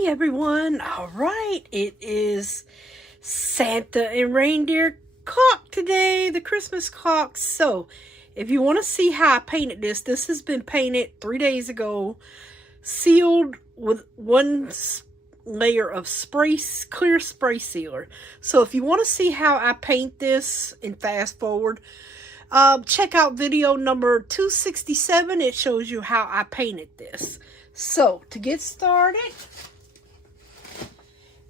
Hey everyone, alright, it is Santa and Reindeer clock today, the Christmas clock. So, if you want to see how I painted this has been painted 3 days ago, sealed with one layer of clear spray sealer. So, if you want to see how I paint this and fast forward, check out video number 267. It shows you how I painted this. So, to get started,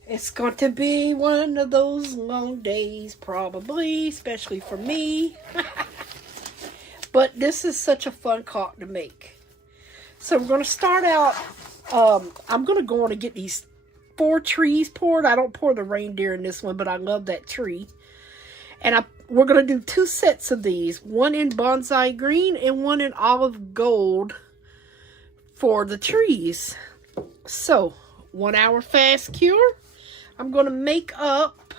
it's going to be one of those long days, probably, especially for me. But this is such a fun clock to make. So we're going to start out, I'm going to go on and get these 4 trees poured. I don't pour the reindeer in this one, but I love that tree. And we're going to do 2 sets of these, one in bonsai green and one in olive gold for the trees. So, 1 hour fast cure. I'm going to make up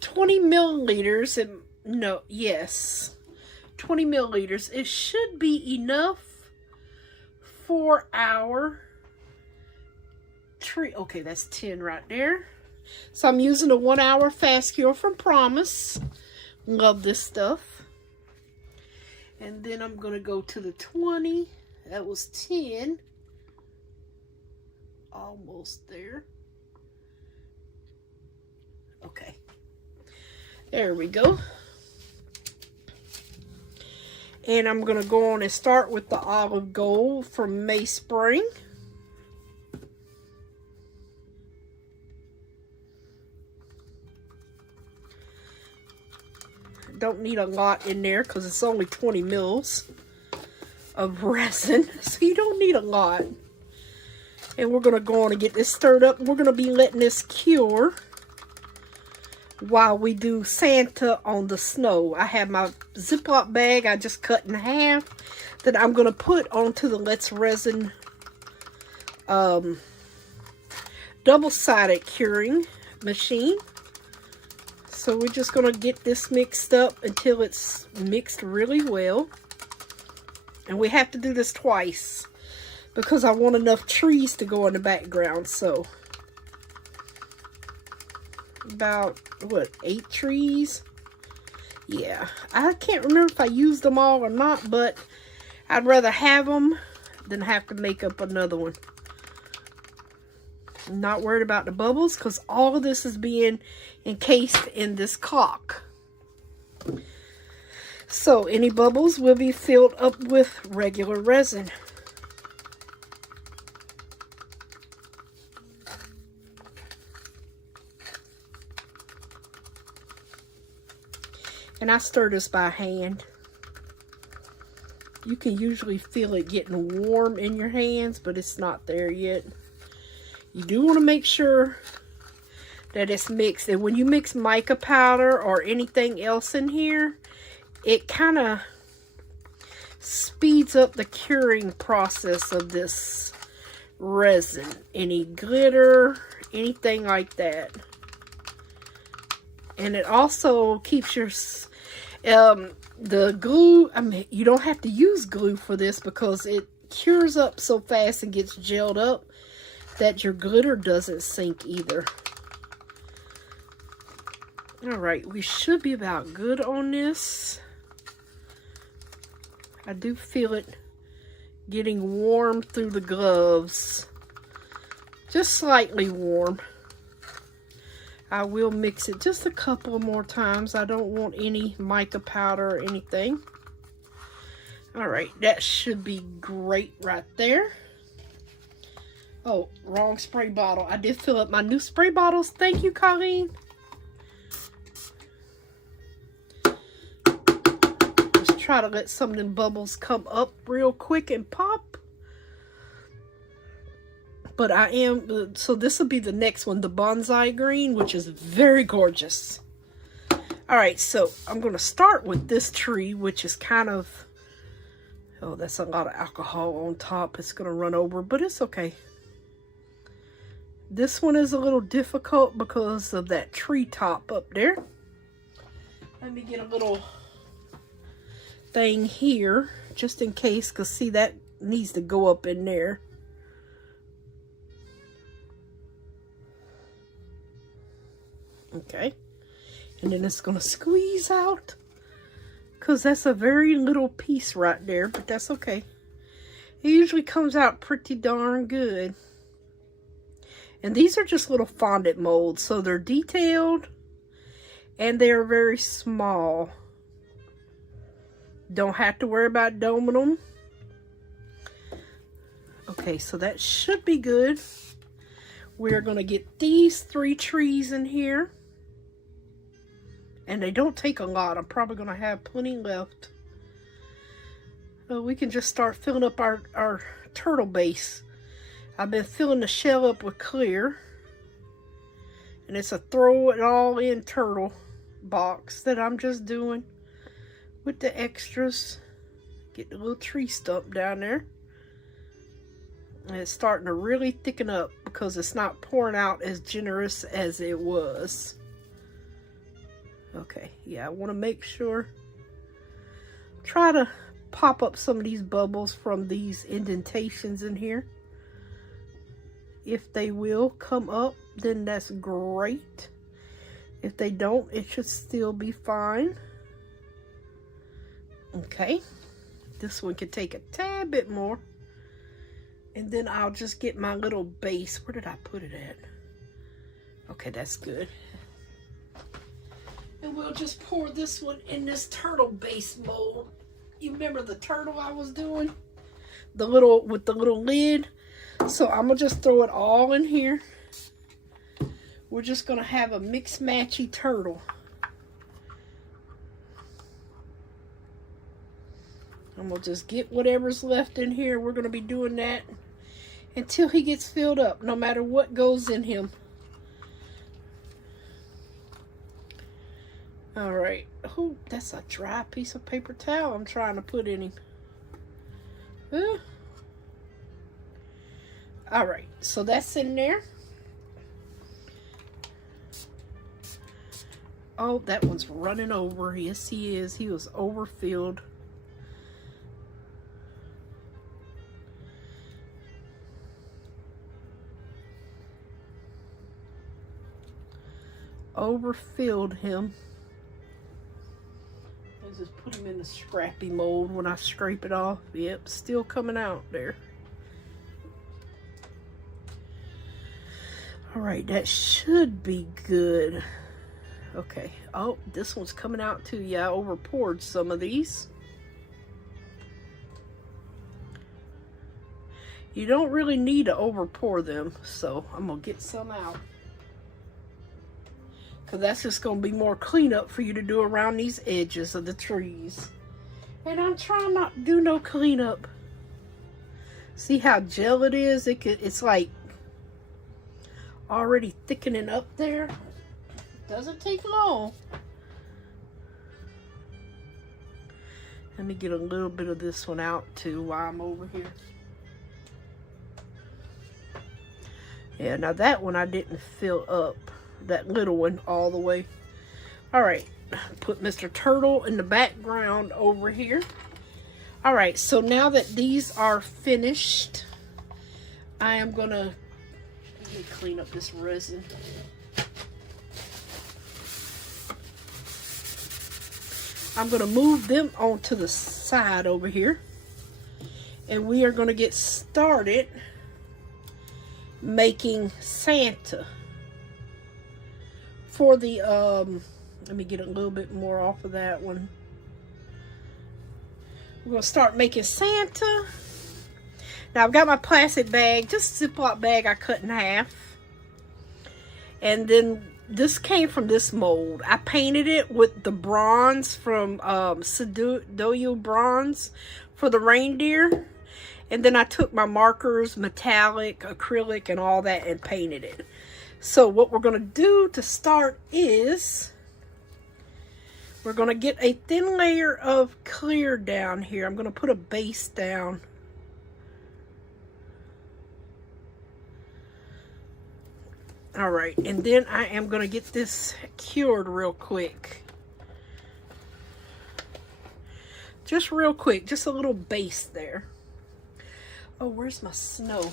20 milliliters. 20 milliliters. It should be enough for our tree. Okay, that's 10 right there. So I'm using a 1 hour fast cure from Promise. Love this stuff. And then I'm going to go to the 20. That was 10. Almost there. Okay. There we go. And I'm going to go on and start with the olive gold from May Spring. Don't need a lot in there because it's only 20 mils of resin. So you don't need a lot. And we're going to go on and get this stirred up. We're going to be letting this cure while we do Santa on the snow. I have my Ziploc bag I just cut in half that I'm going to put onto the Let's Resin double-sided curing machine. So we're just going to get this mixed up until it's mixed really well. And we have to do this twice, because I want enough trees to go in the background. So, about, what, 8 trees? Yeah, I can't remember if I used them all or not, but I'd rather have them than have to make up another one. I'm not worried about the bubbles, because all of this is being encased in this caulk. So, any bubbles will be filled up with regular resin. And I stir this by hand. You can usually feel it getting warm in your hands, but it's not there yet. You do want to make sure that it's mixed. And when you mix mica powder or anything else in here, it kind of speeds up the curing process of this resin. Any glitter, anything like that. And it also keeps your the glue. I mean, you don't have to use glue for this because it cures up so fast and gets gelled up that your glitter doesn't sink either. Alright, we should be about good on this. I do feel it getting warm through the gloves. Just slightly warm. I will mix it just a couple more times. I don't want any mica powder or anything. Alright, that should be great right there. Oh, wrong spray bottle. I did fill up my new spray bottles. Thank you, Colleen. Just try to let some of them bubbles come up real quick and pop. But I am, so this will be the next one, the bonsai green, which is very gorgeous. Alright, so I'm going to start with this tree, which is kind of, oh, that's a lot of alcohol on top. It's going to run over, but it's okay. This one is a little difficult because of that tree top up there. Let me get a little thing here, just in case, because see, that needs to go up in there. Okay. And then it's going to squeeze out. Because that's a very little piece right there. But that's okay. It usually comes out pretty darn good. And these are just little fondant molds. So they're detailed. And they're very small. Don't have to worry about doming them. Okay, so that should be good. We're going to get these 3 trees in here. And they don't take a lot. I'm probably going to have plenty left. We can just start filling up our turtle base. I've been filling the shell up with clear. And it's a throw it all in turtle box that I'm just doing with the extras. Get the little tree stump down there. And it's starting to really thicken up because it's not pouring out as generous as it was. Okay, yeah, I want to make sure. Try to pop up some of these bubbles from these indentations in here. If they will come up, then that's great. If they don't, it should still be fine. Okay, this one could take a tad bit more. And then I'll just get my little base. Where did I put it at? Okay, that's good. And we'll just pour this one in this turtle base mold. You remember the turtle I was doing? The little, with the little lid. So I'm going to just throw it all in here. We're just going to have a mix-matchy turtle. I'm going to just get whatever's left in here. We're going to be doing that until he gets filled up, no matter what goes in him. All right. Oh, that's a dry piece of paper towel I'm trying to put in him. All right. So that's in there. Oh, that one's running over. Yes, he is. He was overfilled. Overfilled him. Let's just put him in the scrappy mold when I scrape it off. Yep, still coming out there. All right, that should be good. Okay. Oh, this one's coming out too. Yeah, I over poured some of these. You don't really need to over pour them, so I'm gonna get some out. Because that's just going to be more cleanup for you to do around these edges of the trees. And I'm trying not to do no cleanup. See how gel it is? It's like already thickening up there. Doesn't take long. Let me get a little bit of this one out too while I'm over here. Yeah, now that one I didn't fill up. That little one all the way. All right, put Mr. Turtle in the background over here. All right, so now that these are finished, I am gonna clean up this resin. I'm gonna move them onto the side over here, and we are gonna get started making Santa. For the, let me get a little bit more off of that one. We're going to start making Santa. Now, I've got my plastic bag, just a Ziploc bag I cut in half. And then this came from this mold. I painted it with the bronze from Seduyo bronze for the reindeer. And then I took my markers, metallic, acrylic, and all that and painted it. So what we're going to do to start is we're going to get a thin layer of clear down here. I'm going to put a base down. All right, and then I am going to get this cured real quick. Just real quick, just a little base there. Oh, where's my snow?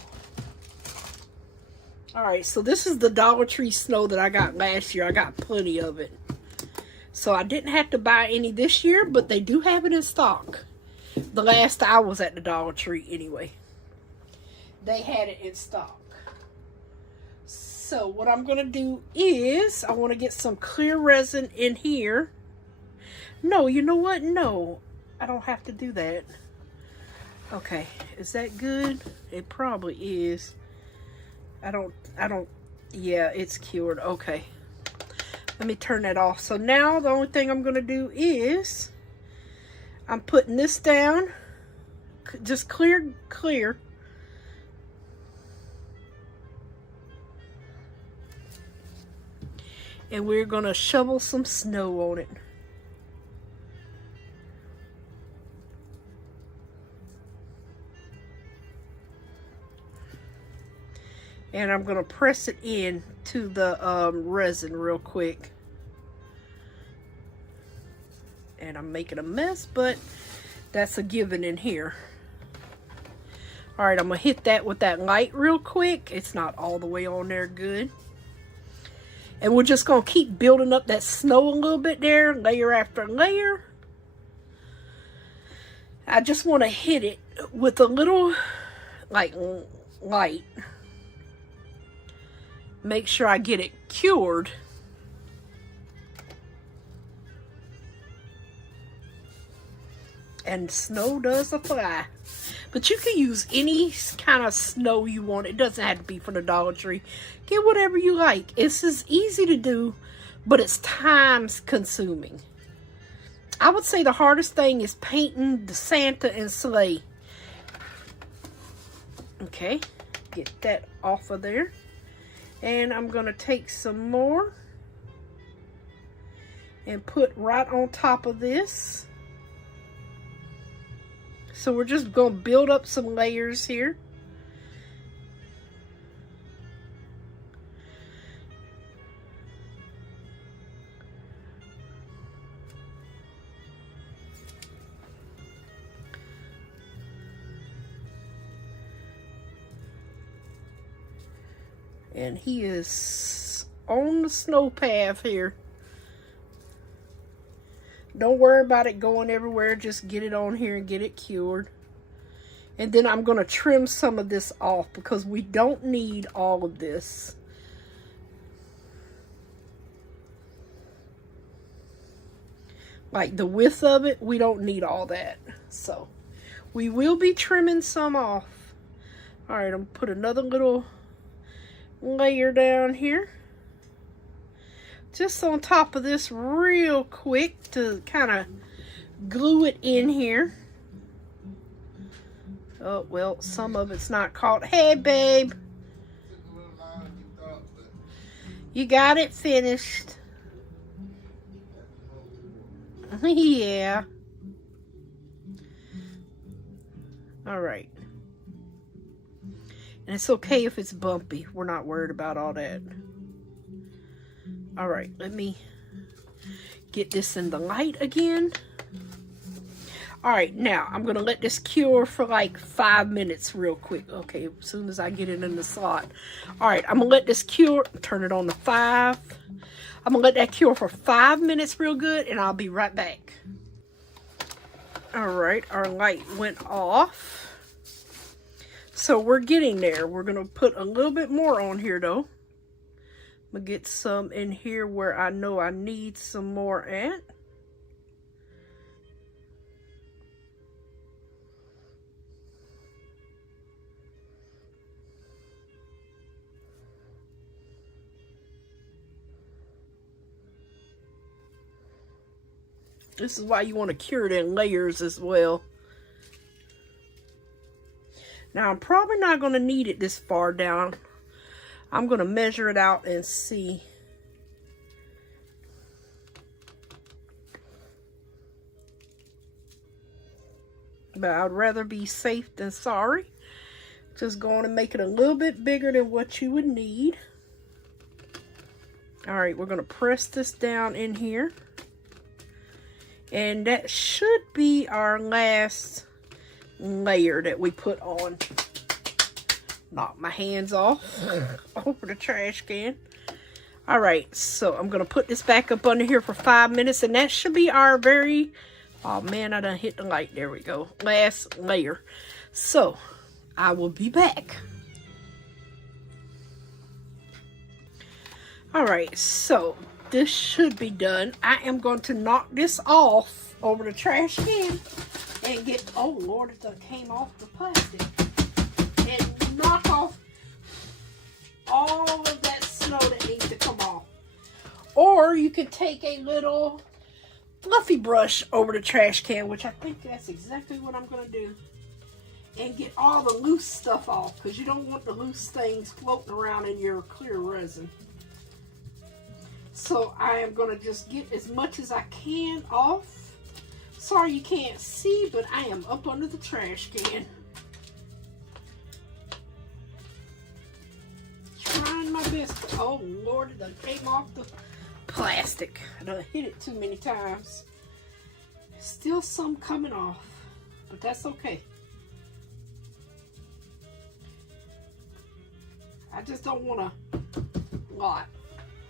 Alright, so this is the Dollar Tree snow that I got last year. I got plenty of it. So I didn't have to buy any this year, but they do have it in stock. The last I was at the Dollar Tree anyway. They had it in stock. So what I'm going to do is I want to get some clear resin in here. No, you know what? No, I don't have to do that. Okay, is that good? It probably is. Yeah, it's cured. Okay. Let me turn that off. So now the only thing I'm going to do is I'm putting this down. Just clear. And we're going to shovel some snow on it. And I'm going to press it in to the resin real quick. And I'm making a mess, but that's a given in here. Alright, I'm going to hit that with that light real quick. It's not all the way on there good. And we're just going to keep building up that snow a little bit there, layer after layer. I just want to hit it with a little, like, light. Make sure I get it cured. And snow does apply. But you can use any kind of snow you want. It doesn't have to be from the Dollar Tree. Get whatever you like. It's as easy to do, but it's time consuming. I would say the hardest thing is painting the Santa and sleigh. Okay, get that off of there. And I'm going to take some more and put right on top of this. So we're just going to build up some layers here. And he is on the snow path here. Don't worry about it going everywhere. Just get it on here and get it cured. And then I'm going to trim some of this off because we don't need all of this. Like the width of it, we don't need all that. So we will be trimming some off. Alright, I'm going to put another little layer down here. Just on top of this real quick to kind of glue it in here. Oh, well, some of it's not caught. Hey, babe. You got it finished. Yeah. All right. And it's okay if it's bumpy. We're not worried about all that. All right, let me get this in the light again. All right, now I'm going to let this cure for like 5 minutes real quick. Okay, as soon as I get it in the slot. All right, I'm going to let this cure, turn it on to 5. I'm going to let that cure for 5 minutes real good, and I'll be right back. All right, our light went off. So we're getting there. We're going to put a little bit more on here, though. I'm going to get some in here where I know I need some more at. This is why you want to cure it in layers as well. Now, I'm probably not going to need it this far down. I'm going to measure it out and see. But I'd rather be safe than sorry. Just going to make it a little bit bigger than what you would need. All right, we're going to press this down in here. And that should be our last layer that we put on. Knock my hands off over the trash can. All right, so I'm going to put this back up under here for 5 minutes, and that should be our very, oh man, I done hit the light. There we go. Last layer. So I will be back. All right, so this should be done. I am going to knock this off over the trash can and get, oh Lord, it done came off the plastic. And knock off all of that snow that needs to come off. Or you could take a little fluffy brush over the trash can, which I think that's exactly what I'm going to do. And get all the loose stuff off, because you don't want the loose things floating around in your clear resin. So I am going to just get as much as I can off. Sorry you can't see, but I am up under the trash can. Trying my best. Oh Lord, it done came off the plastic. I done hit it too many times. Still some coming off, but that's okay. I just don't want a lot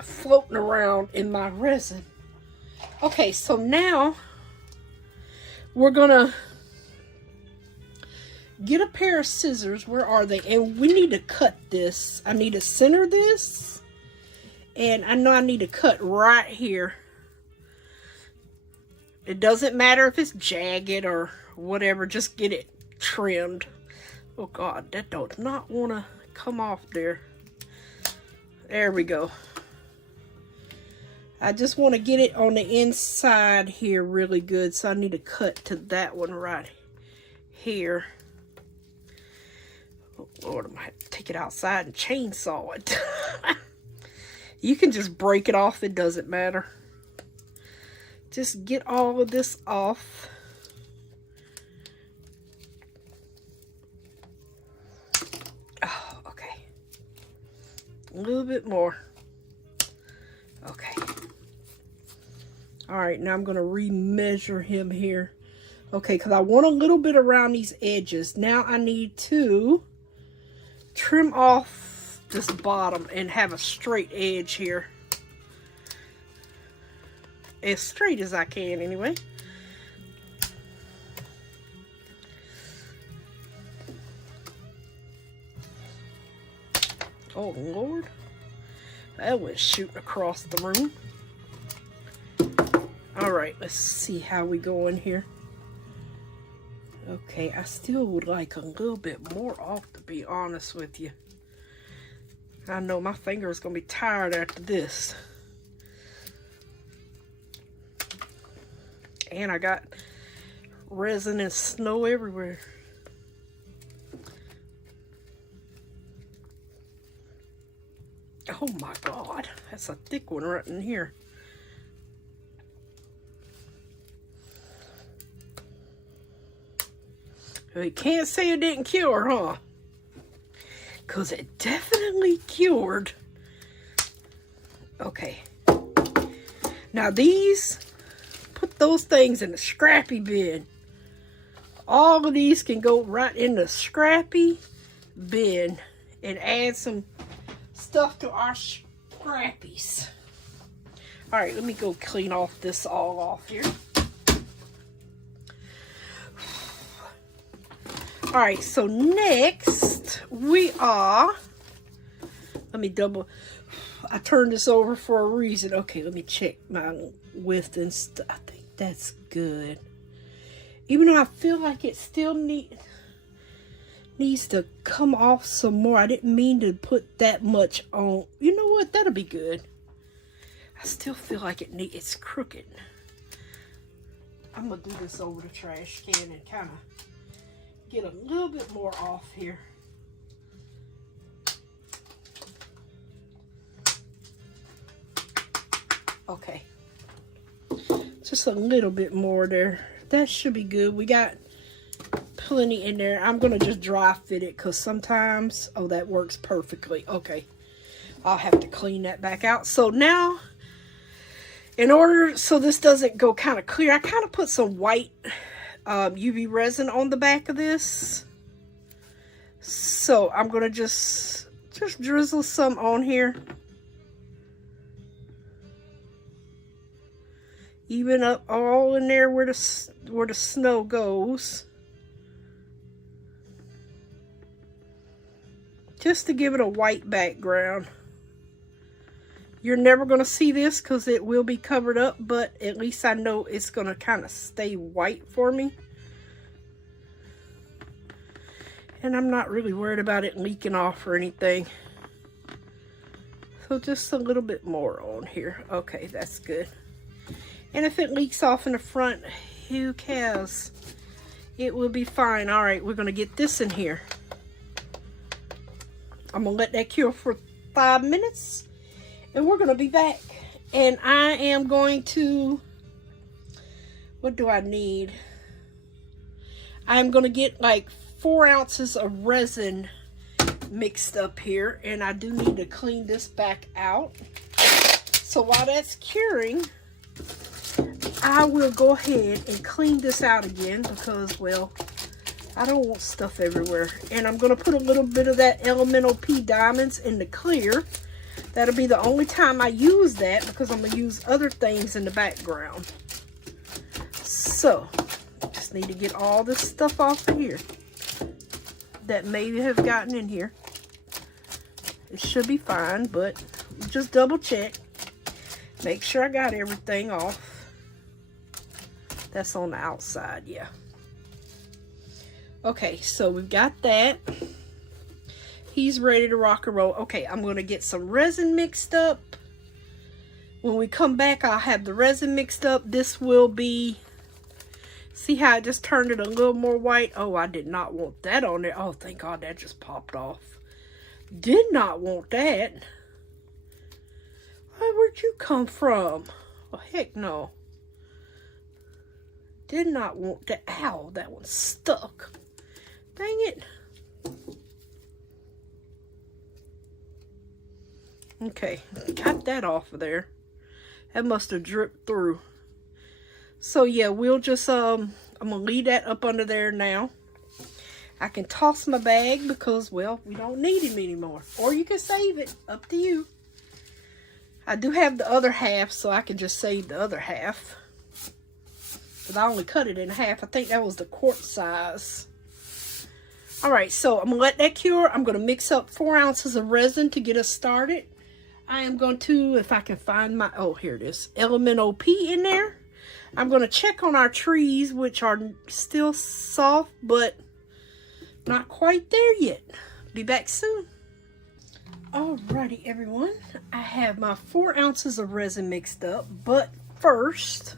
floating around in my resin. Okay, so now we're gonna get a pair of scissors. Where are they? And we need to cut this. I need to center this, and I know I need to cut right here. It doesn't matter if it's jagged or whatever, just get it trimmed. Oh God, that does not want to come off there. There we go. I just want to get it on the inside here really good, so I need to cut to that one right here. Oh Lord, I might have to take it outside and chainsaw it. You can just break it off, it doesn't matter. Just get all of this off. Oh, okay. A little bit more. Okay. All right, now I'm going to re-measure him here. Okay, because I want a little bit around these edges. Now I need to trim off this bottom and have a straight edge here. As straight as I can, anyway. Oh, Lord. That went shooting across the room. Alright, let's see how we go in here. Okay, I still would like a little bit more off, to be honest with you. I know my finger is going to be tired after this. And I got resin and snow everywhere. Oh my God, that's a thick one right in here. You can't say it didn't cure, huh? Because it definitely cured. Okay. Now these, put those things in the scrappy bin. All of these can go right in the scrappy bin and add some stuff to our scrappies. All right, let me go clean off this all off here. All right, so next we are, let me double, I turned this over for a reason. Okay, let me check my width and stuff. I think that's good. Even though I feel like it still needs to come off some more. I didn't mean to put that much on. You know what? That'll be good. I still feel like it's crooked. I'm going to do this over the trash can and kind of get a little bit more off here. Okay. Just a little bit more there. That should be good. We got plenty in there. I'm going to just dry fit it because sometimes, oh, that works perfectly. Okay. I'll have to clean that back out. So now, in order so this doesn't go kind of clear, I kind of put some white UV resin on the back of this. So I'm gonna just drizzle some on here. Even up all in there where the snow goes. Just to give it a white background. You're never going to see this because it will be covered up, but at least I know it's going to kind of stay white for me. And I'm not really worried about it leaking off or anything. So just a little bit more on here. Okay, that's good. And if it leaks off in the front, who cares? It will be fine. All right, we're going to get this in here. I'm going to let that cure for 5 minutes. And we're going to be back. And I am going to... What do I need? I'm going to get like 4 ounces of resin mixed up here. And I do need to clean this back out. So while that's curing, I will go ahead and clean this out again because, well, I don't want stuff everywhere. And I'm going to put a little bit of that Elemental P Diamonds in the clear. That'll be the only time I use that because I'm going to use other things in the background. So, just need to get all this stuff off of here that may have gotten in here. It should be fine, but just double check. Make sure I got everything off. That's on the outside, yeah. Okay, so we've got that. He's ready to rock and roll. Okay, I'm going to get some resin mixed up. When we come back, I'll have the resin mixed up. This will be... See how I just turned it a little more white? Oh, I did not want that on there. Oh, thank God that just popped off. Did not want that. Where'd you come from? Oh, heck no. Did not want that. Ow, that one's stuck. Dang it. Okay, got that off of there. That must have dripped through. So yeah, we'll just, I'm gonna leave that up under there now. I can toss my bag because, well, we don't need him anymore. Or you can save it, up to you. I do have the other half, so I can just save the other half. But I only cut it in half. I think that was the quart size. Alright, so I'm going to let that cure. I'm going to mix up 4 ounces of resin to get us started. I am going to, if I can find my, oh, here it is, Elemental P in there. I'm going to check on our trees, which are still soft, but not quite there yet. Be back soon. Alrighty, everyone. I have my 4 ounces of resin mixed up, but first,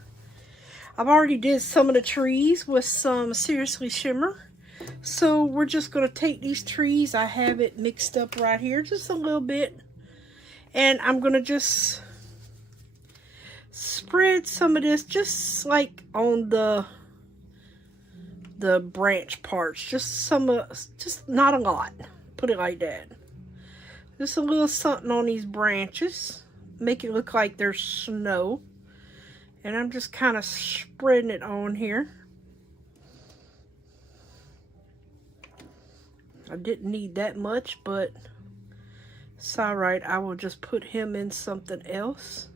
I've already did some of the trees with some Seriously Shimmer. So we're just going to take these trees. I have it mixed up right here, just a little bit. And I'm going to just spread some of this just like on the branch parts. Just not a lot. Put it like that. Just a little something on these branches. Make it look like there's snow. And I'm just kind of spreading it on here. I didn't need that much, but it's alright. I will just put him in something else.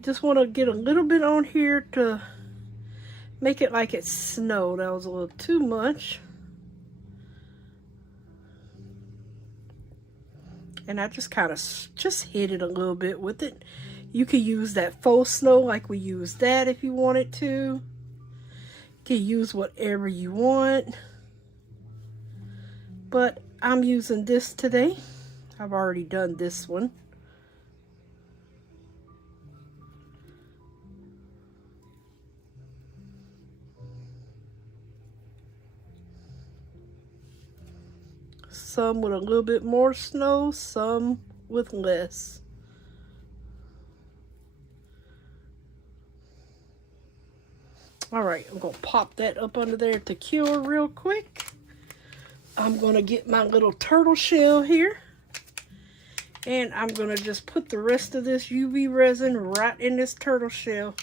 Just want to get a little bit on here to make it like it's snow. That was a little too much. And I just kind of just hit it a little bit with it. You could use that faux snow like we used that if you wanted to. You can use whatever you want. But I'm using this today. I've already done this one. Some with a little bit more snow, some with less. Alright, I'm going to pop that up under there to cure real quick. I'm going to get my little turtle shell here. And I'm going to just put the rest of this UV resin right in this turtle shell.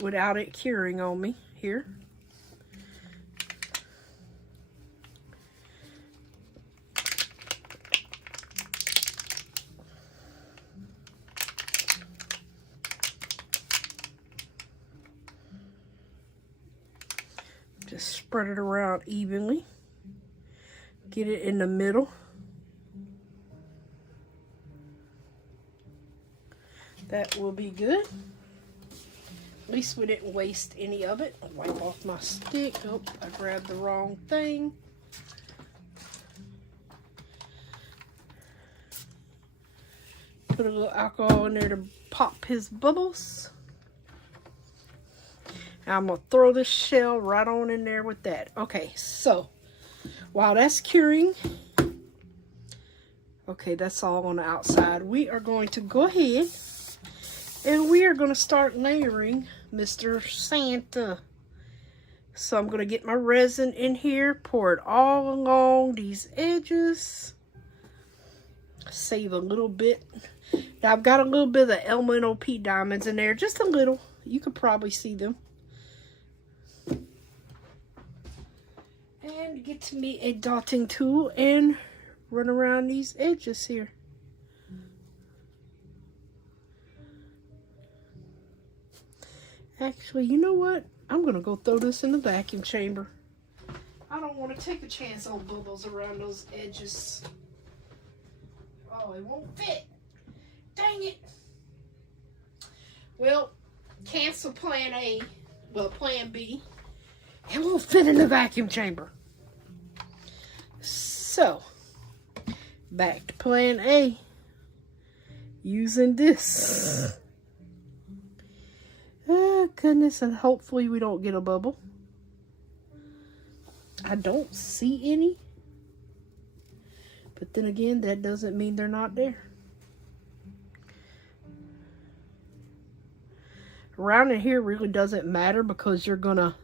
Without it curing on me here. Just spread it around evenly. Get it in the middle. That will be good. At least we didn't waste any of it. I'll wipe off my stick. Oh, I grabbed the wrong thing. Put a little alcohol in there to pop his bubbles. Now I'm going to throw this shell right on in there with that. Okay, so while that's curing, okay, that's all on the outside. We are going to go ahead and we are going to start layering Mr. Santa. So I'm going to get my resin in here, pour it all along these edges. Save a little bit. Now I've got a little bit of the LMNOP diamonds in there, just a little. You could probably see them. And get to me a dotting tool and run around these edges here. Actually, you know what? I'm going to go throw this in the vacuum chamber. I don't want to take a chance on bubbles around those edges. Oh, it won't fit. Dang it. Well, cancel plan A. Well, plan B. It won't fit in the vacuum chamber. So, back to plan A. Using this. Oh, goodness, and hopefully we don't get a bubble. I don't see any. But then again, that doesn't mean they're not there. Around in here really doesn't matter because you're gonna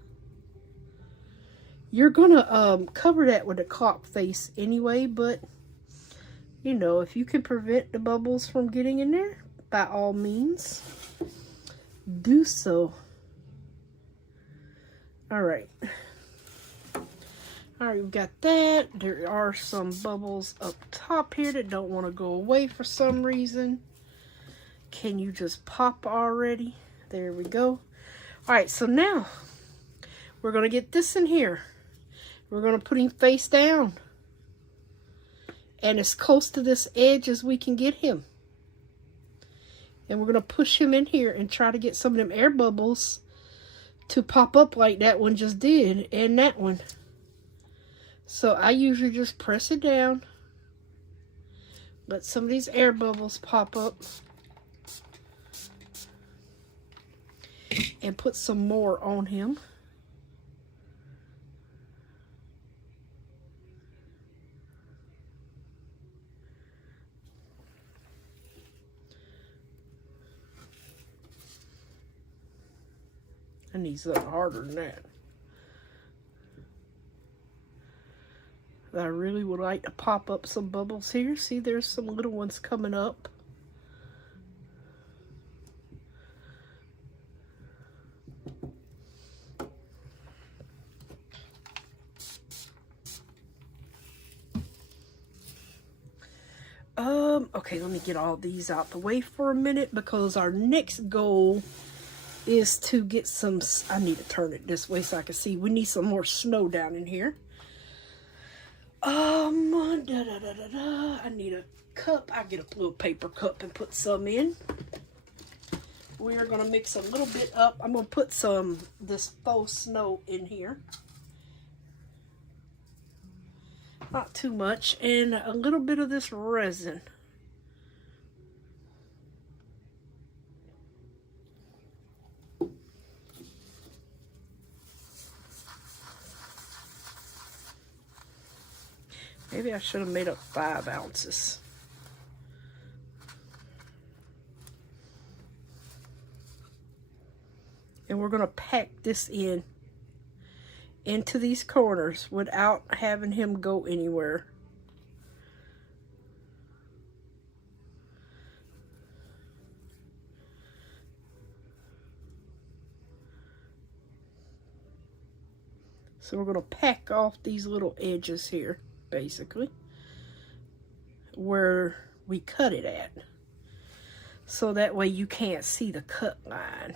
cover that with a clock face anyway, but you know, if you can prevent the bubbles from getting in there, by all means, do so. Alright. Alright, we've got that. There are some bubbles up top here that don't want to go away for some reason. Can you just pop already? There we go. Alright, so now we're going to get this in here. We're going to put him face down. And as close to this edge as we can get him. And we're going to push him in here and try to get some of them air bubbles to pop up like that one just did. And that one. So I usually just press it down. Let some of these air bubbles pop up. And put some more on him. I need something harder than that. I really would like to pop up some bubbles here. See, there's some little ones coming up. Okay, let me get all these out the way for a minute because our next goal is to get some, I need to turn it this way so I can see. We need some more snow down in here. I need a cup. I'll get a little paper cup and put some in. We are going to mix a little bit up. I'm going to put some, this faux snow in here. Not too much. And a little bit of this resin. Maybe I should have made up 5 ounces. And we're going to pack this into these corners without having him go anywhere. So we're going to pack off these little edges here. Basically, where we cut it at, so that way you can't see the cut line.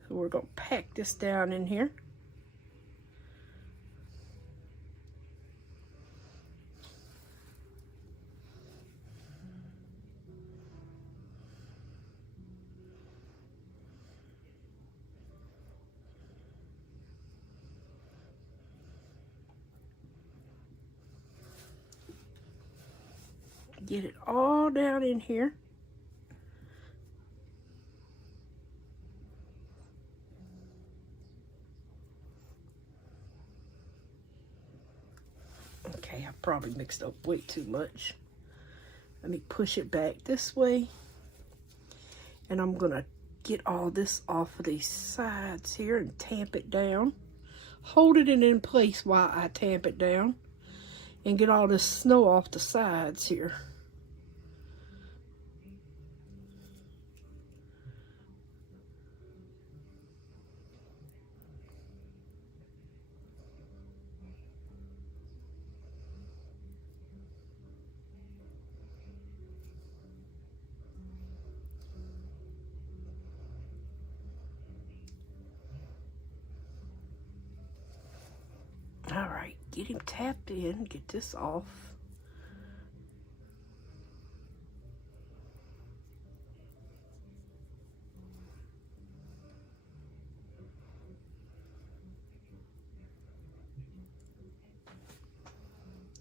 So we're going to pack this down in here. get it all down in here. Okay, I probably mixed up way too much. Let me push it back this way. And I'm gonna get all this off of these sides here and tamp it down. Hold it in place while I tamp it down. And get all this snow off the sides here. All right, get him tapped in, get this off.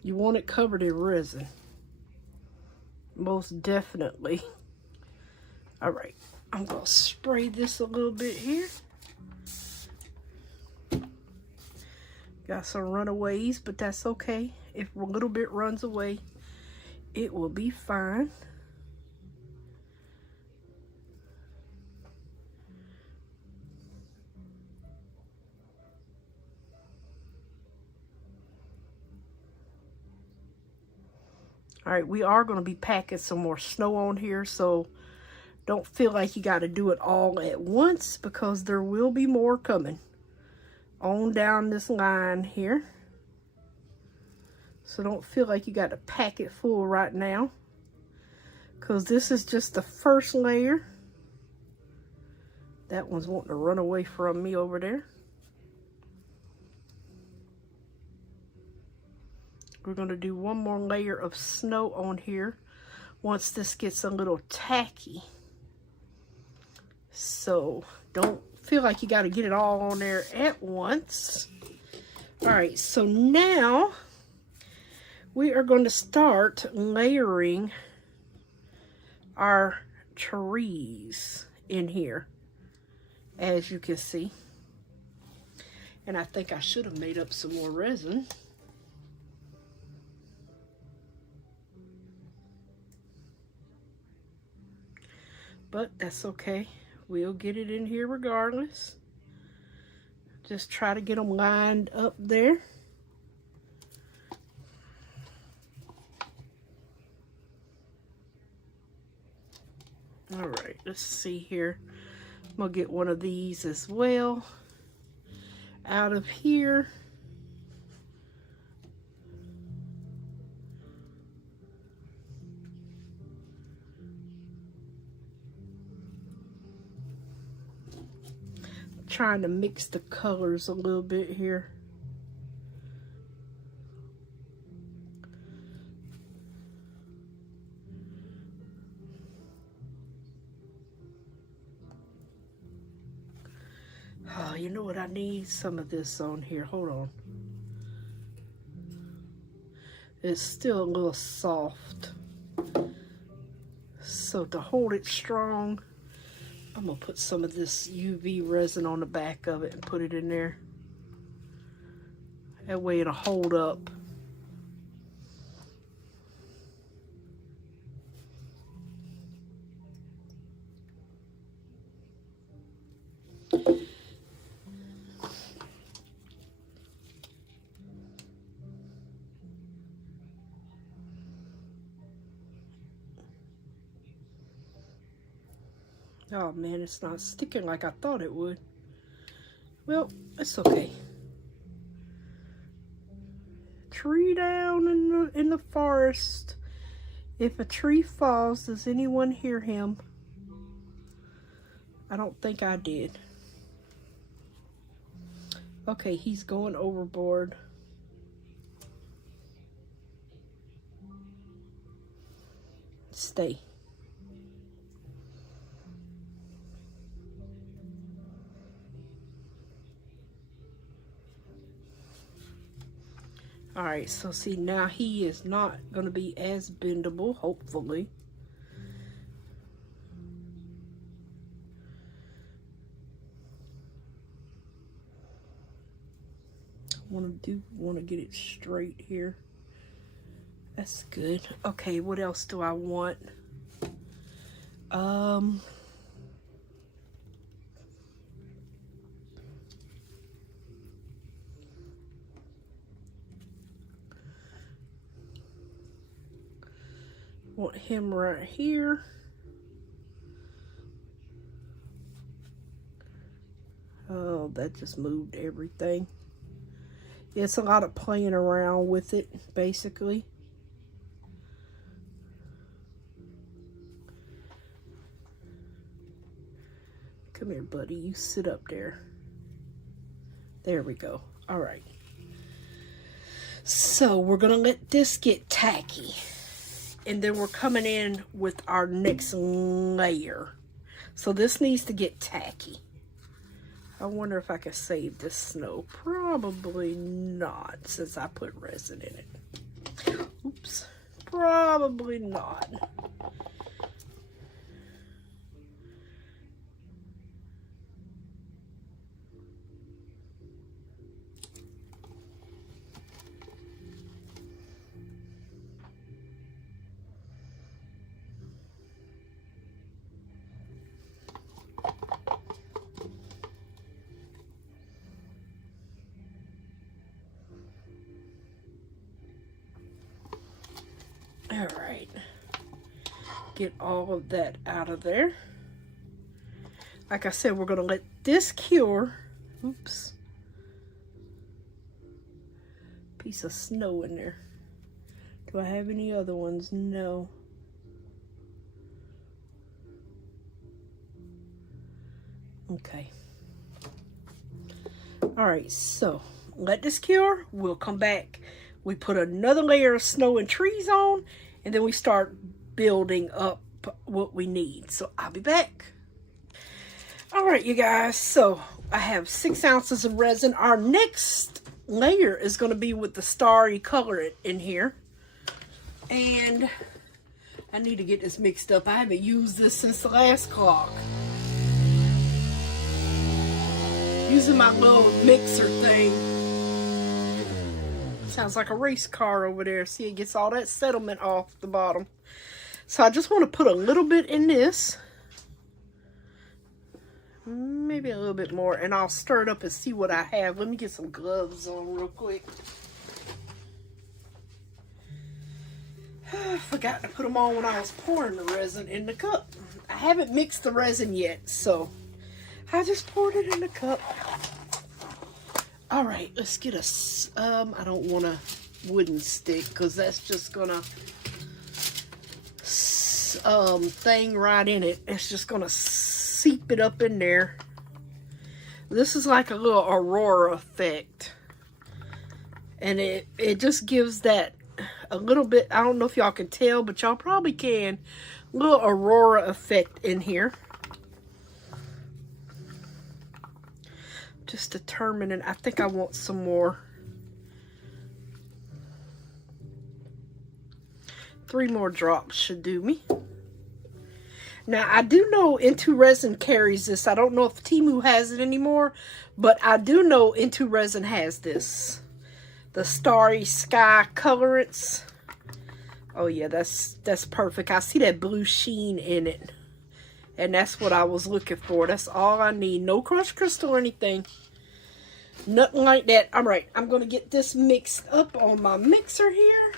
You want it covered in resin. Most definitely. All right, I'm gonna spray this a little bit here. Got some runaways, but that's okay. If a little bit runs away, it will be fine. All right, we are going to be packing some more snow on here, so don't feel like you got to do it all at once because there will be more coming on down this line here. So don't feel like you got to pack it full right now because this is just the first layer. That one's wanting to run away from me over there. We're going to do one more layer of snow on here once this gets a little tacky. So don't feel like you got to get it all on there at once. All right, so now we are going to start layering our trees in here, as you can see. And I think I should have made up some more resin. But that's okay. We'll get it in here regardless. Just try to get them lined up there. All right, let's see here. I'm gonna get one of these as well out of here. Trying to mix the colors a little bit here. Oh, you know what? I need some of this on here. Hold on. It's still a little soft. So to hold it strong, I'm gonna put some of this UV resin on the back of it and put it in there. That way it'll hold up. Oh man, it's not sticking like I thought it would. Well, it's okay. Tree down in the forest. If a tree falls, does anyone hear him? I don't think I did. Okay, he's going overboard. Stay. All right, so see, now he is not going to be as bendable, hopefully. Want to get it straight here. That's good. Okay, what else do I want? Want him right here. Oh, that just moved everything. It's a lot of playing around with it, basically. Come here, buddy. You sit up there. There we go. All right. So we're going to let this get tacky. And then we're coming in with our next layer. So this needs to get tacky. I wonder if I can save this snow. Probably not, since I put resin in it. Oops. Probably not. All right, get all of that out of there. Like I said, we're going to let this cure. Oops. Piece of snow in there. Do I have any other ones? No. Okay. All right, so let this cure. We'll come back. We put another layer of snow and trees on, and then we start building up what we need. So I'll be back. All right, you guys. So I have 6 ounces of resin. Our next layer is going to be with the starry color in here. And I need to get this mixed up. I haven't used this since the last clock. Using my little mixer thing. Sounds like a race car over there. See, it gets all that settlement off the bottom. So I just want to put a little bit in this. Maybe a little bit more. And I'll stir it up and see what I have. Let me get some gloves on real quick. I forgot to put them on when I was pouring the resin in the cup. I haven't mixed the resin yet, so I just poured it in the cup. All right, let's get a, I don't want a wooden stick because that's just gonna thing right in it. It's just gonna seep it up in there. This is like a little aurora effect. And it just gives that a little bit, I don't know if y'all can tell, but y'all probably can, little aurora effect in here. Just determining, I think I want some more. 3 more drops should do me. Now, I do know Into Resin carries this. I don't know if Temu has it anymore, but I do know Into Resin has this. The Starry Sky Colorants. Oh yeah, that's perfect. I see that blue sheen in it. And that's what I was looking for. That's all I need. No crushed crystal or anything. Nothing like that. All right, I'm going to get this mixed up on my mixer here.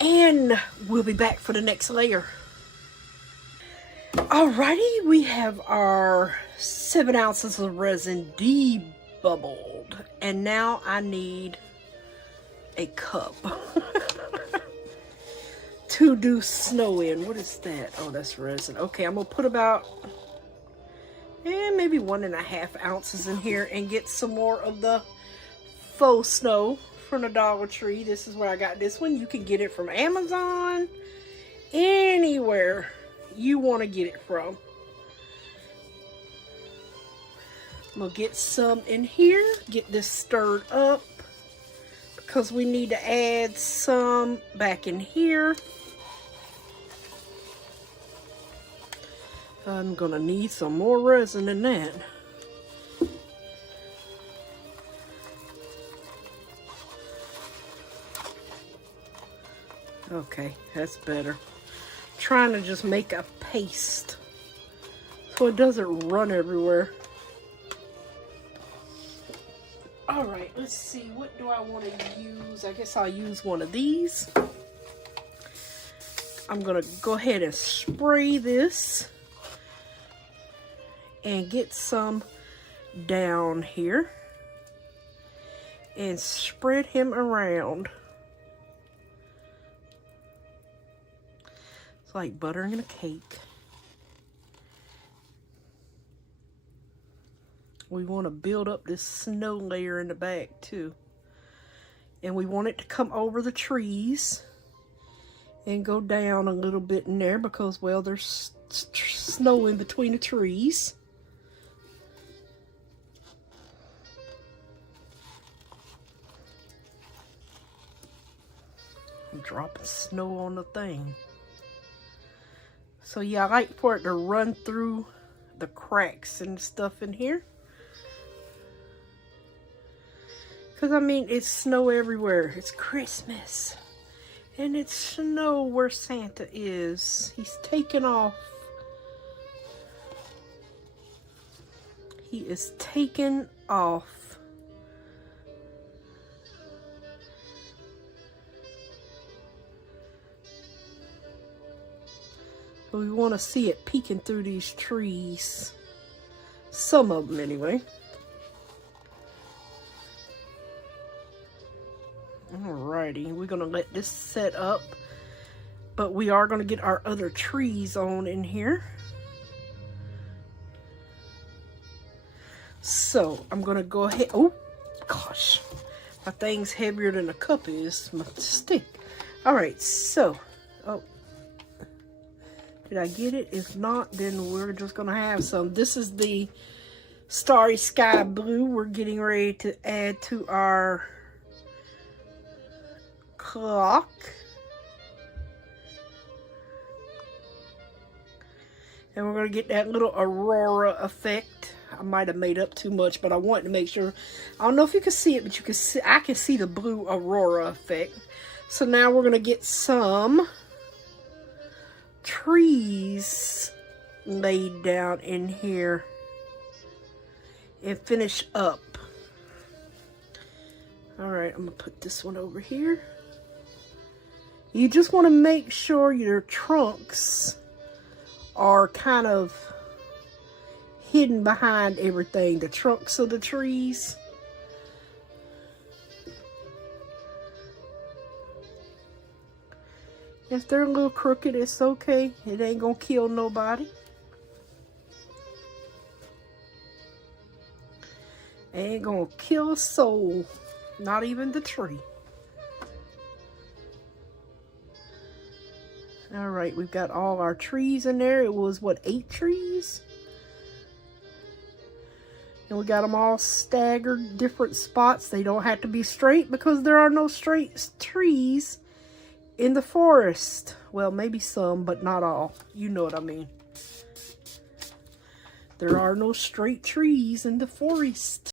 And we'll be back for the next layer. Alrighty, we have our 7 ounces of resin debubbled. And now I need a cup. To do snow in. What is that? Oh, that's resin. Okay, I'm gonna put about maybe 1.5 ounces in here and get some more of the faux snow from the Dollar Tree. This is where I got this one. You can get it from Amazon, anywhere you want to get it from. I'm going to get some in here, get this stirred up, because we need to add some back in here. I'm going to need some more resin than that. Okay, that's better. Trying to just make a paste so it doesn't run everywhere. All right, let's see, what do I want to use? I guess I'll use one of these. I'm gonna go ahead and spray this and get some down here and spread him around. It's like buttering a cake. We want to build up this snow layer in the back too. And we want it to come over the trees and go down a little bit in there because, well, there's snow in between the trees. I'm dropping snow on the thing. So yeah, I like for it to run through the cracks and stuff in here. Because, I mean, it's snow everywhere. It's Christmas. And it's snow where Santa is. He's taking off. He is taking off. But we want to see it peeking through these trees. Some of them, anyway. Alrighty, we're gonna let this set up, but we are gonna get our other trees on in here. So I'm gonna go ahead. Oh gosh, my thing's heavier than a cup is. My stick. All right, so did I get it? If not, then we're just gonna have some. This is the starry sky blue we're getting ready to add to our clock. And we're going to get that little aurora effect. I might have made up too much, but I wanted to make sure. I don't know if you can see it, but you can see, I can see the blue aurora effect. So now we're going to get some trees laid down in here and finish up. All right, I'm going to put this one over here. You just want to make sure your trunks are kind of hidden behind everything. The trunks of the trees. If they're a little crooked, it's okay. It ain't gonna kill nobody. It ain't gonna kill a soul. Not even the tree. All right, we've got all our trees in there. It was, what, 8 trees? And we got them all staggered, different spots. They don't have to be straight because there are no straight trees in the forest. Well, maybe some, but not all. You know what I mean. There are no straight trees in the forest.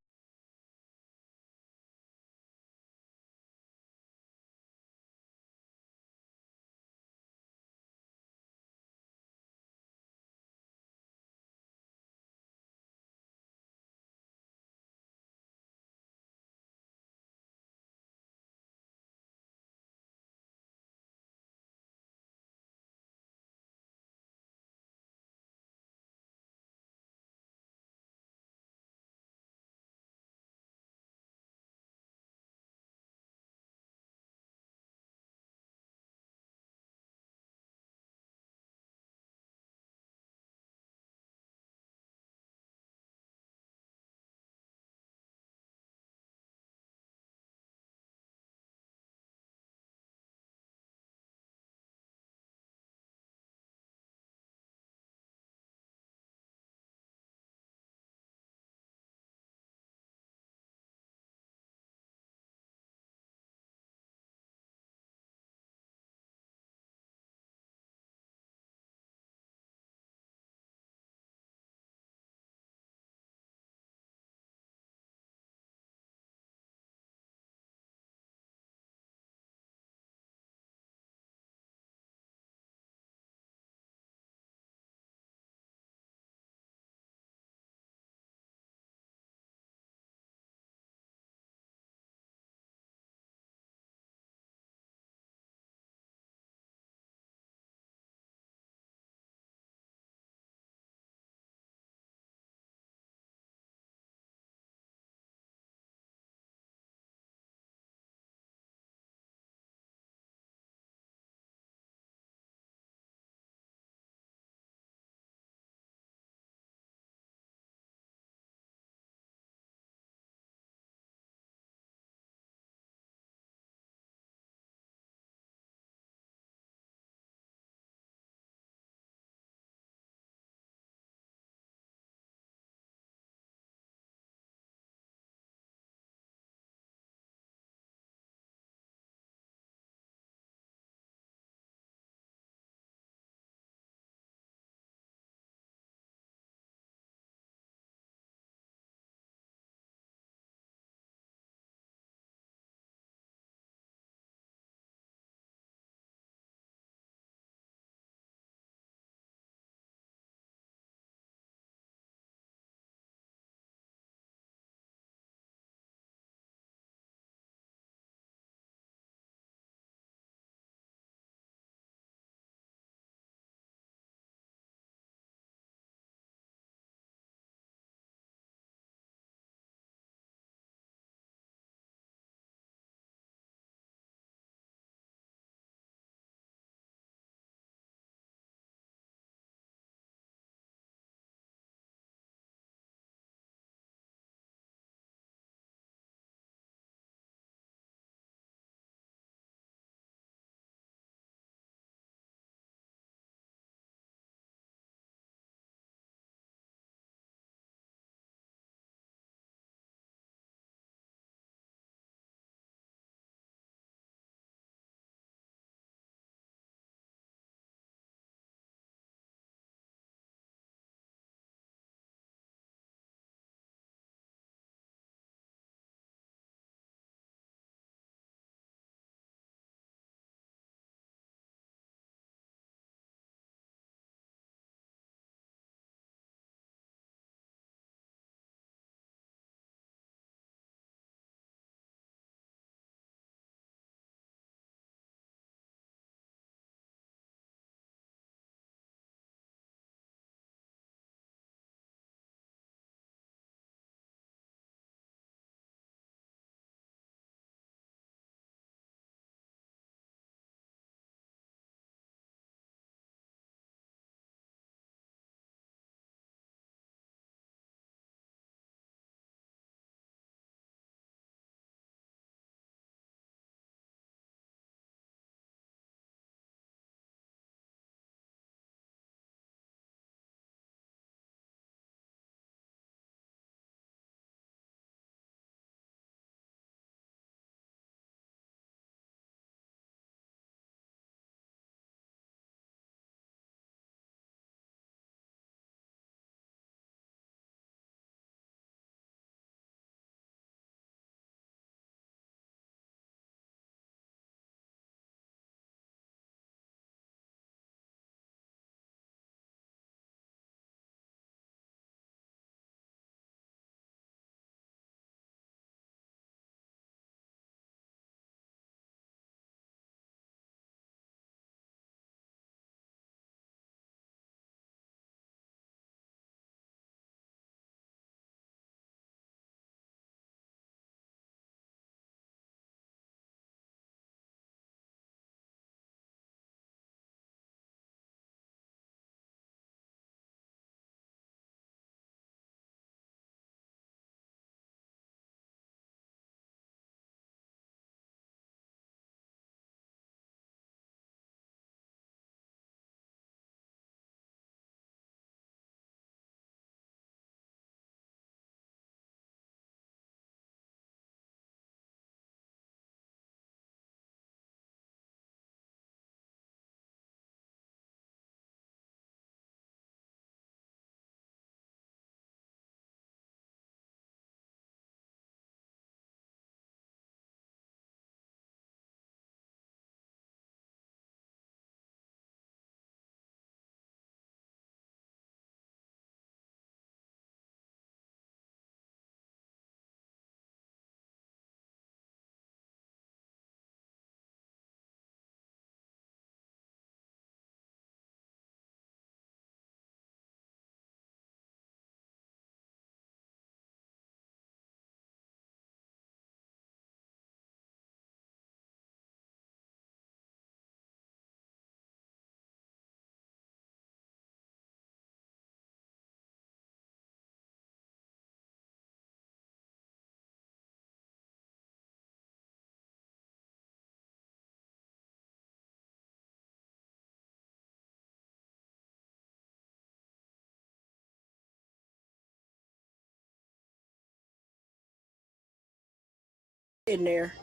in there.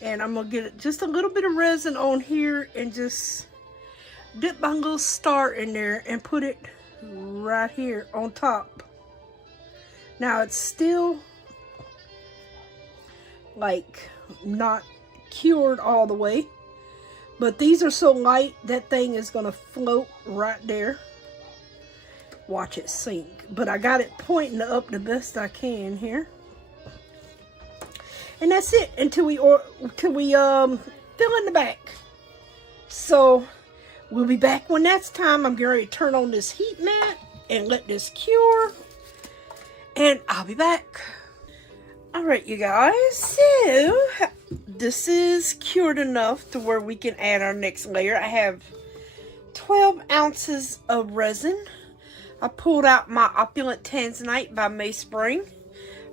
And I'm gonna get just a little bit of resin on here and just dip my little star in there and put it right here on top. Now it's still like not cured all the way, but these are so light that thing is gonna float right there. Watch it sink. But I got it pointing up the best I can here. And that's it until we fill in the back. So we'll be back when that's time. I'm getting ready to turn on this heat mat and let this cure. And I'll be back. Alright, you guys. So this is cured enough to where we can add our next layer. I have 12 ounces of resin. I pulled out my Opulent Tanzanite by May Spring.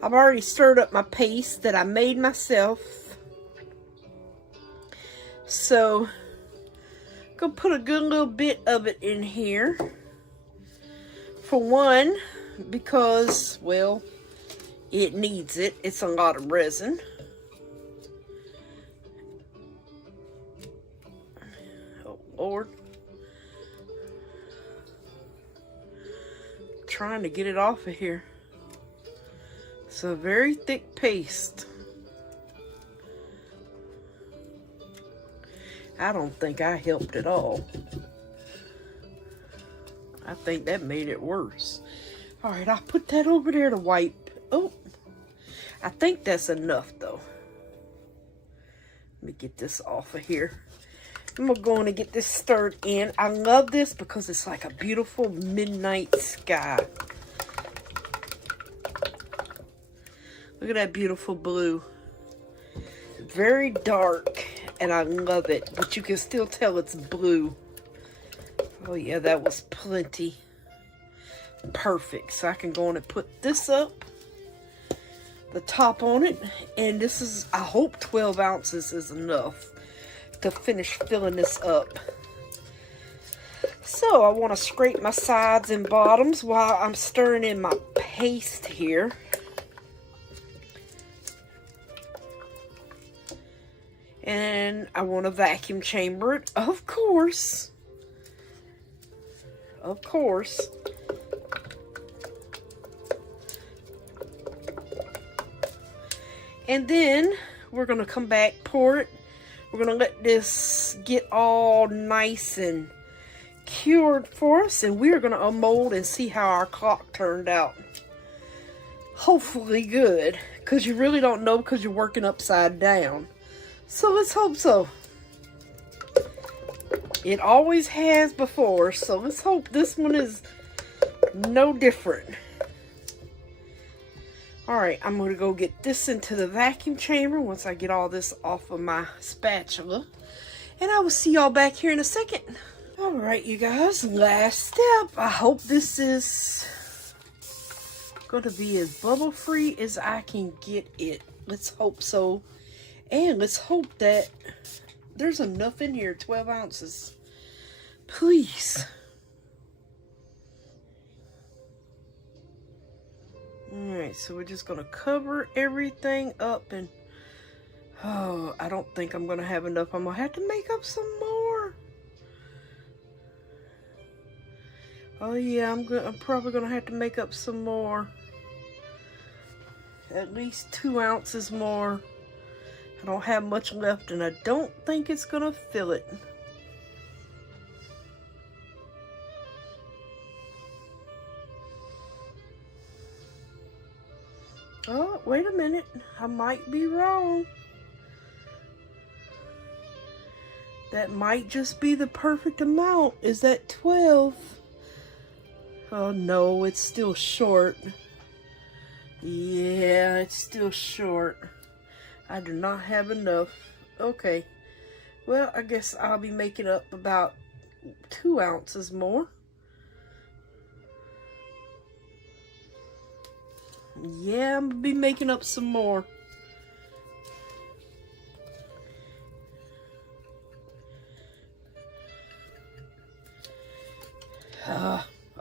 I've already stirred up my paste that I made myself. So, I'm going to put a good little bit of it in here. For one, because, well, it needs it. It's a lot of resin. Oh, Lord. Trying to get it off of here. It's a very thick paste. I don't think I helped at all. I think that made it worse. Alright, I'll put that over there to wipe. Oh, I think that's enough though. Let me get this off of here. I'm going to get this stirred in. I love this because it's like a beautiful midnight sky. Look at that beautiful blue. Very dark, and I love it, but you can still tell it's blue. Oh yeah, that was plenty. Perfect. So I can go on and put this up, the top on it, and this is, I hope 12 ounces is enough to finish filling this up. So I want to scrape my sides and bottoms while I'm stirring in my paste here. And I want to vacuum chamber it, of course. Of course. And then we're going to come back, pour it. We're going to let this get all nice and cured for us. And we're going to unmold and see how our clock turned out. Hopefully good. Because you really don't know because you're working upside down. So let's hope so. It always has before. So let's hope this one is no different. Alright, I'm going to go get this into the vacuum chamber once I get all this off of my spatula. And I will see y'all back here in a second. Alright, you guys, last step. I hope this is going to be as bubble free as I can get it. Let's hope so. And let's hope that there's enough in here, 12 ounces. Please. Alright, so we're just going to cover everything up and... Oh, I don't think I'm going to have enough. I'm going to have to make up some more. Oh yeah, I'm probably going to have to make up some more. At least 2 ounces more. I don't have much left and I don't think it's going to fill it. Oh, wait a minute. I might be wrong. That might just be the perfect amount. Is that 12? Oh no, it's still short. Yeah, it's still short. I do not have enough. Okay. Well, I guess I'll be making up about 2 ounces more. Yeah, I'm gonna be making up some more.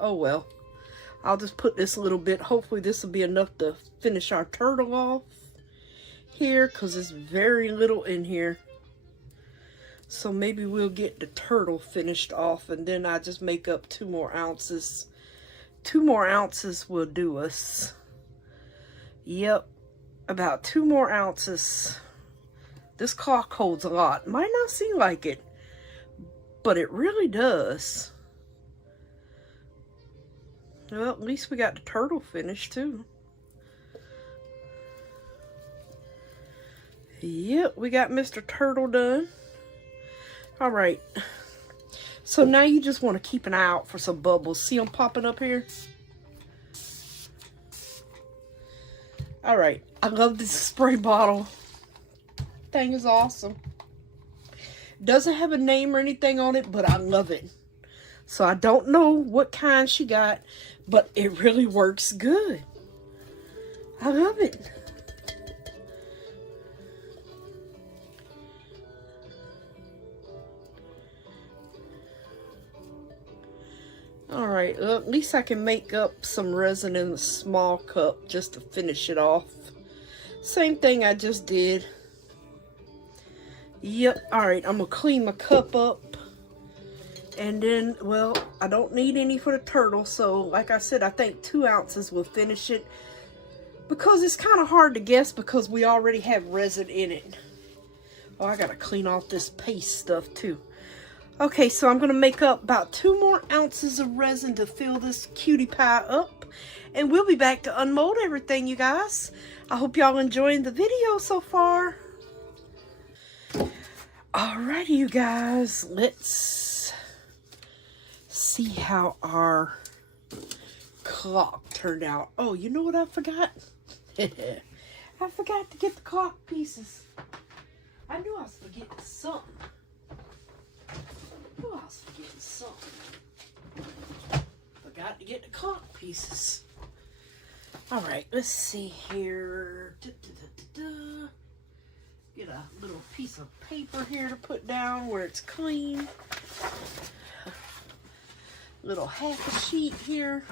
Oh well. I'll just put this a little bit. Hopefully this will be enough to finish our turtle off here because there's very little in here. So maybe we'll get the turtle finished off and then I just make up 2 more ounces. 2 more ounces will do us. Yep, about 2 more ounces. This clock holds a lot. Might not seem like it, but it really does. Well, at least we got the turtle finished too. Yep, we got Mr. Turtle done. All right. So now you just want to keep an eye out for some bubbles. See them popping up here? All right. I love this spray bottle. Thing is awesome. Doesn't have a name or anything on it, but I love it. So I don't know what kind she got, but it really works good. I love it. All right, well, at least I can make up some resin in a small cup just to finish it off. Same thing I just did. Yep, all right, I'm gonna clean my cup up. And then, well, I don't need any for the turtle, so like I said, I think 2 ounces will finish it. Because it's kind of hard to guess because we already have resin in it. Oh, I gotta clean off this paste stuff too. Okay, so I'm gonna make up about 2 more ounces of resin to fill this cutie pie up. And we'll be back to unmold everything, you guys. I hope y'all enjoying the video so far. Alrighty, you guys, let's see how our clock turned out. Oh, you know what I forgot? I forgot to get the clock pieces. I knew I was forgetting something. I was forgetting something. Forgot to get the clock pieces. Alright, let's see here. Get a little piece of paper here to put down where it's clean. Little half a sheet here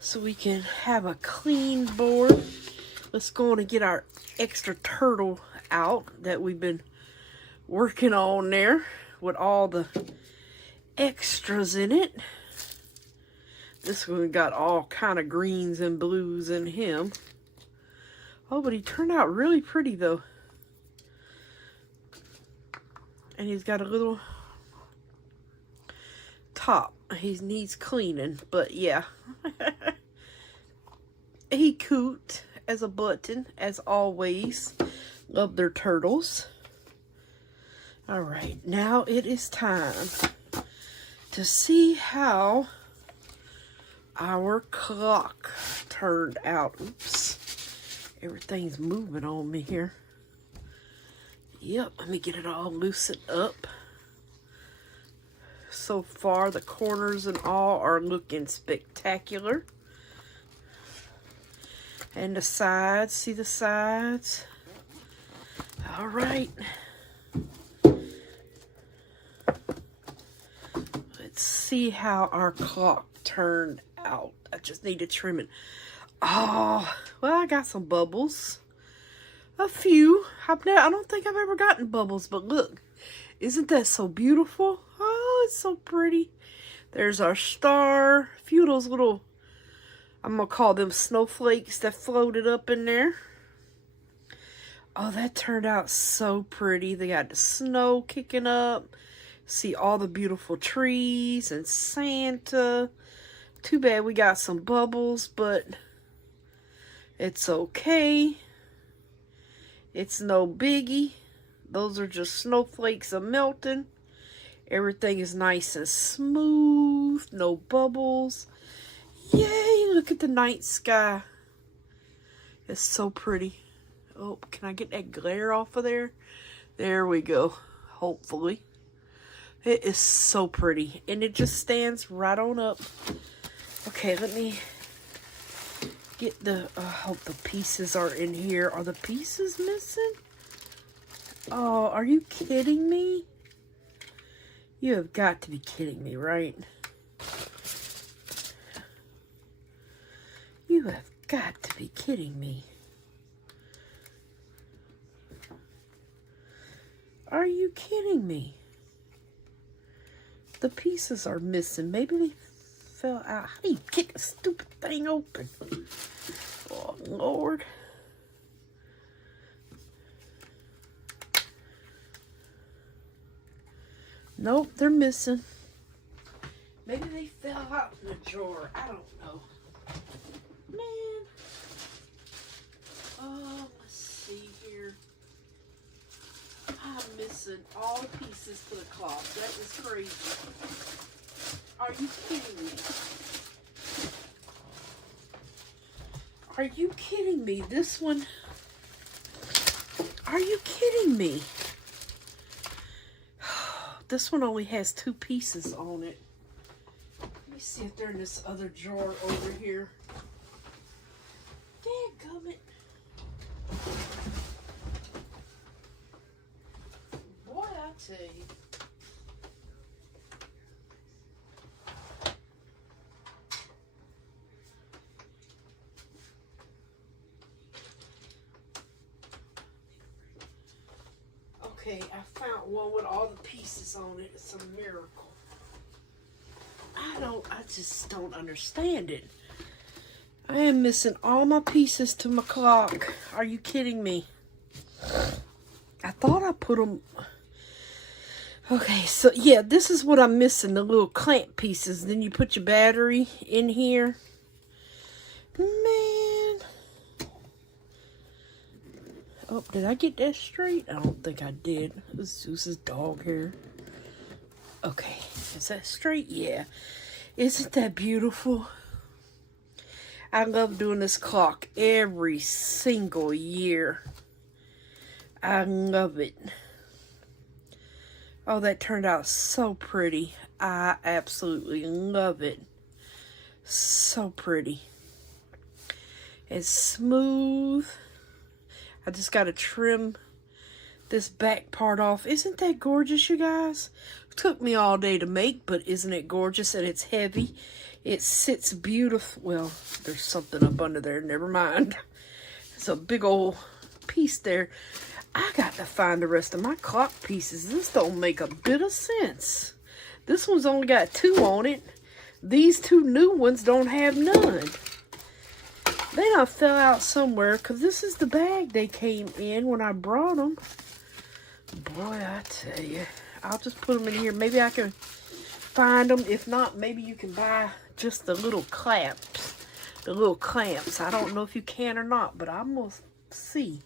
so we can have a clean board. Let's go on and get our extra turtle out that we've been working on there with all the extras in it. This one got all kind of greens and blues in him. Oh, but he turned out really pretty though. And he's got a little top. He needs cleaning, but yeah. He cute as a button, as always. Love their turtles. Alright, now it is time to see how our clock turned out. Oops. Everything's moving on me here. Yep, let me get it all loosened up. So far, the corners and all are looking spectacular. And the sides, see the sides? All right. Let's see how our clock turned out. I just need to trim it. Oh, well, I got some bubbles. A few. I don't think I've ever gotten bubbles, but look. Isn't that so beautiful? Oh, it's so pretty. There's our star. A few of those little, I'm going to call them snowflakes that floated up in there. Oh, that turned out so pretty. They got the snow kicking up. See all the beautiful trees and Santa. Too bad we got some bubbles, but it's okay. It's no biggie. Those are just snowflakes of melting. Everything is nice and smooth. No bubbles. Yay, look at the night sky. It's so pretty. Oh, can I get that glare off of there? There we go. Hopefully. It is so pretty. And it just stands right on up. Okay, let me get the, I hope the pieces are in here. Are the pieces missing? Oh, are you kidding me? You have got to be kidding me, right? You have got to be kidding me. Are you kidding me? The pieces are missing. Maybe they fell out. How do you kick a stupid thing open? Oh, Lord. Nope, they're missing. Maybe they fell out in the drawer. I don't know. Man. Oh, let's see here. I'm missing all the pieces to the clock. That is crazy. Are you kidding me? Are you kidding me? This one. Are you kidding me? This one only has 2 pieces on it. Let me see if they're in this other drawer over here. Dadgummit. Boy, I tell you. Okay, I found one with all the pieces on it. It's a miracle. I just don't understand it. I am missing all my pieces to my clock. Are you kidding me? I thought I put them... Okay, so yeah, this is what I'm missing. The little clamp pieces. Then you put your battery in here. Man. Oh, did I get that straight? I don't think I did. It was Zeus's dog hair. Okay, is that straight? Yeah. Isn't that beautiful? I love doing this clock every single year. I love it. Oh, that turned out so pretty. I absolutely love it. So pretty. It's smooth. I just got to trim this back part off. Isn't that gorgeous, you guys? It took me all day to make, but isn't it gorgeous? And it's heavy. It sits beautiful. Well, there's something up under there. Never mind. It's a big old piece there. I got to find the rest of my clock pieces. This don't make a bit of sense. This one's only got 2 on it. These 2 new ones don't have none. They done fell out somewhere because this is the bag they came in when I brought them. Boy, I tell you. I'll just put them in here. Maybe I can find them. If not, maybe you can buy just the little clamps. The little clamps. I don't know if you can or not, but I'm going to see.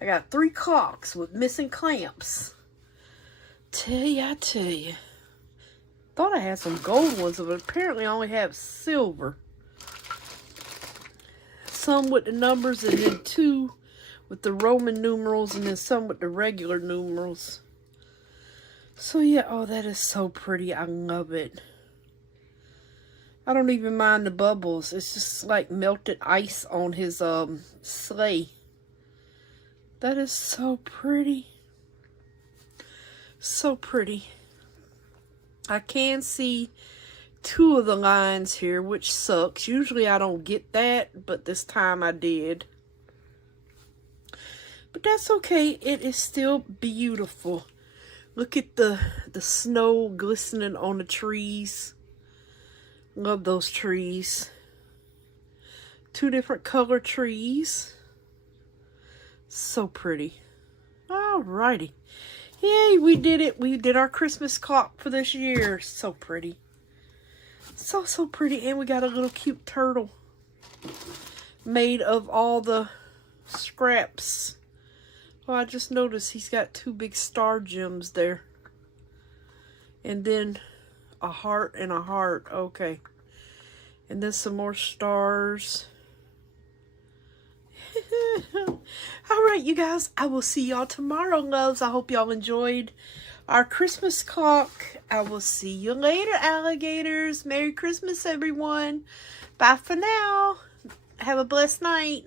I got 3 clocks with missing clamps. I tell you. Thought I had some gold ones, but apparently I only have silver. Some with the numbers, and then 2 with the Roman numerals, and then some with the regular numerals. So yeah, oh, that is so pretty. I love it. I don't even mind the bubbles. It's just like melted ice on his sleigh. That is so pretty. So pretty. I can see 2 of the lines here, which sucks. Usually I don't get that, but this time I did. But that's okay. It is still beautiful. Look at the snow glistening on the trees. Love those trees. 2 different color trees. So pretty. Alrighty. Yay, we did it. We did our Christmas clock for this year. So pretty. So pretty. And we got a little cute turtle made of all the scraps. Well, I just noticed he's got 2 big star gems there. And then a heart and a heart. Okay. And then some more stars. Alright, you guys. I will see y'all tomorrow, loves. I hope y'all enjoyed our Christmas clock. I will see you later, alligators. Merry Christmas, everyone. Bye for now. Have a blessed night.